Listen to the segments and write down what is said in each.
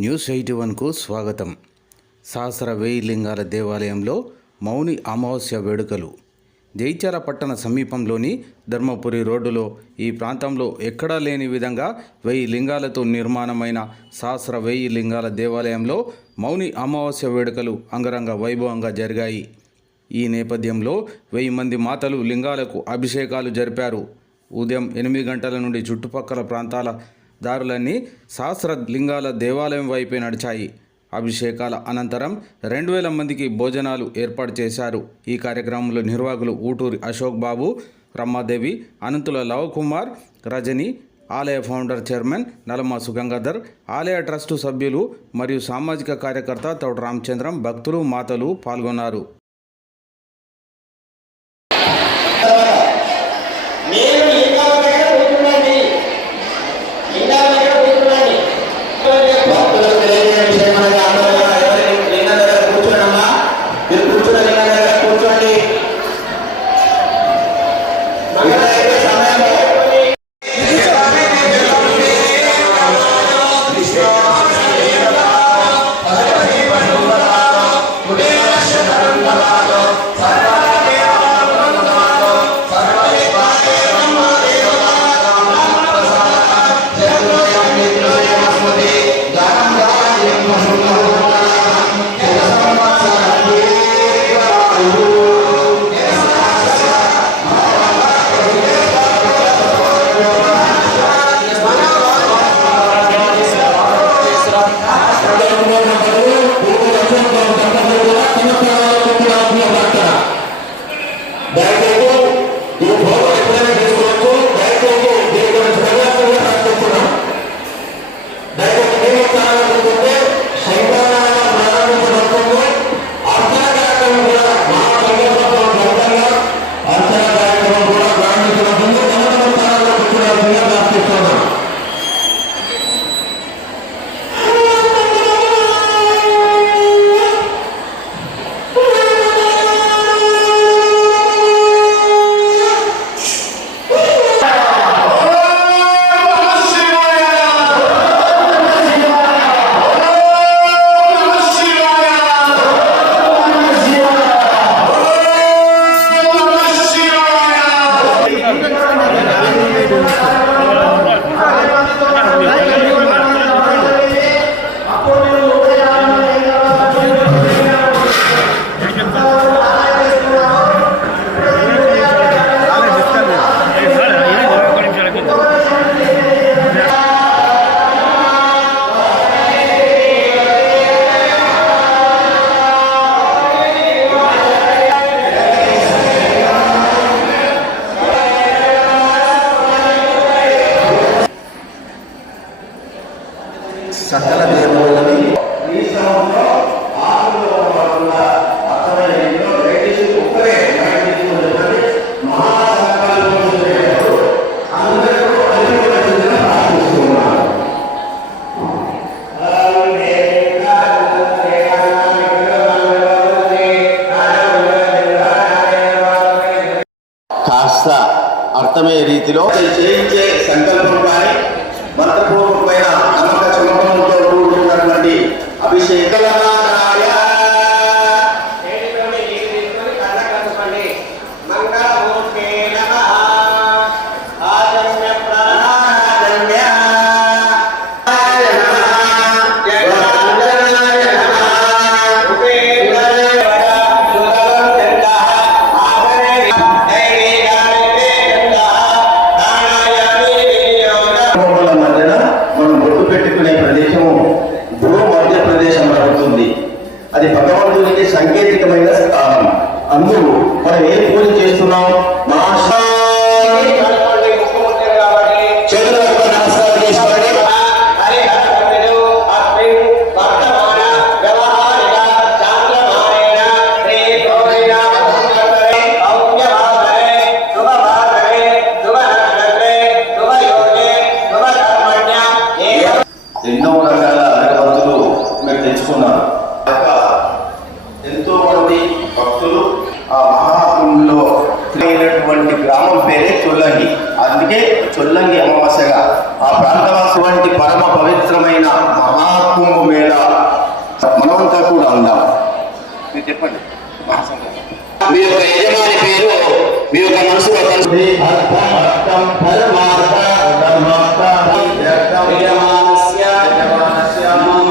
News eighty వన్కు స్వాగతం. సహస్ర వేయి లింగాల దేవాలయంలో మౌని అమావాస్య వేడుకలు. జైచార పట్టణ సమీపంలోని ధర్మపురి రోడ్డులో ఈ ప్రాంతంలో ఎక్కడా లేని విధంగా వెయ్యి లింగాలతో నిర్మాణమైన సహస్ర వెయ్యి లింగాల దేవాలయంలో మౌని అమావాస్య వేడుకలు అంగరంగ వైభవంగా జరిగాయి. ఈ నేపథ్యంలో వెయ్యి మంది మాతలు లింగాలకు అభిషేకాలు జరిపారు. ఉదయం ఎనిమిది గంటల నుండి చుట్టుపక్కల ప్రాంతాల దారులన్నీ సహస్ర లింగాల దేవాలయం వైపే నడిచాయి. అభిషేకాల అనంతరం రెండు వేల మందికి భోజనాలు ఏర్పాటు చేశారు. ఈ కార్యక్రమంలో నిర్వాహకులు ఊటూరి అశోక్ బాబు రమ్మాదేవి అనంతుల లవ్ కుమార్ రజని ఆలయ ఫౌండర్ చైర్మన్ నలమ సుగంగాధర్ ఆలయ ట్రస్టు సభ్యులు మరియు సామాజిక కార్యకర్త తోడు రామచంద్రం భక్తులు మాతలు పాల్గొన్నారు. dice, మనం ఏం పూజ చేస్తున్నాం? పవిత్రమైన మహాకుంభమేళ మనమంతా కూడా ఉందాం. మీరు చెప్పండి. మీ యొక్క యజమాని పేరు మీ యొక్క మనసులో కలిసి యజమానస్య యజమానస్య మమ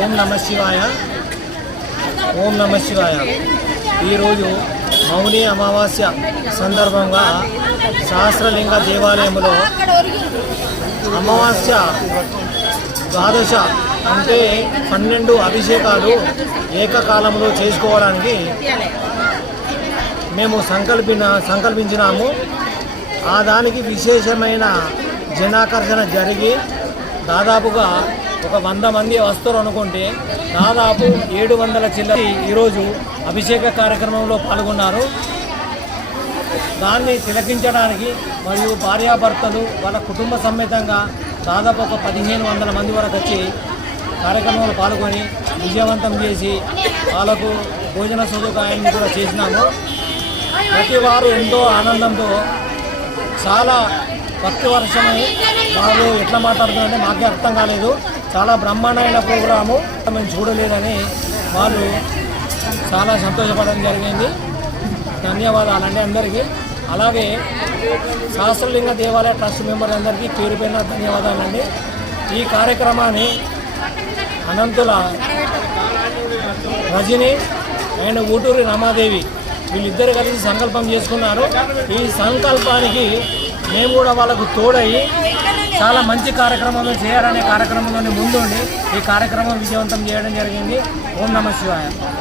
ఓం నమ శివాయ. ఓం నమ శివాయ. ఈరోజు మౌని అమావాస్య సందర్భంగా సహస్రలింగ దేవాలయంలో అమావాస్య ద్వాదశ అంటే పన్నెండు అభిషేకాలు ఏకకాలంలో చేసుకోవడానికి మేము సంకల్పిన సంకల్పించినాము. ఆ దానికి విశేషమైన జనాకర్షణ జరిగి దాదాపుగా ఒక వంద మంది వస్తారు అనుకుంటే దాదాపు ఏడు వందల చిల్లరి ఈరోజు అభిషేక కార్యక్రమంలో పాల్గొన్నారు. దాన్ని తిలకించడానికి మరియు భార్యాభర్తలు వాళ్ళ కుటుంబ సమేతంగా దాదాపు ఒక పదిహేను వందల మంది వరకు వచ్చి కార్యక్రమంలో పాల్గొని విజయవంతం చేసి వాళ్ళకు భోజన సదుపాయాన్ని కూడా చేసినాము. ప్రతి వారు ఎంతో ఆనందంతో చాలా భక్తి వర్షమై వాళ్ళు ఎట్లా మాట్లాడుతున్నారంటే మాకే అర్థం కాలేదు. చాలా బ్రహ్మాండమైన ప్రోగ్రాము. మేము చూడలేదని వాళ్ళు చాలా సంతోషపడడం జరిగింది. ధన్యవాదాలండి అందరికీ. అలాగే శాస్త్రలింగ దేవాలయ ట్రస్ట్ మెంబర్ అందరికీ పేరు పేరున ధన్యవాదాలండి. ఈ కార్యక్రమాన్ని అనంతుల రజని అండ్ ఊటూరి రమాదేవి వీళ్ళిద్దరు కలిసి సంకల్పం చేసుకున్నారు. ఈ సంకల్పానికి మేము కూడా వాళ్ళకు తోడయి చాలా మంచి కార్యక్రమాలు చేయాలనే కార్యక్రమంలోనే ముందుండి ఈ కార్యక్రమం విజయవంతం చేయడం జరిగింది. ఓం నమ శివాయ.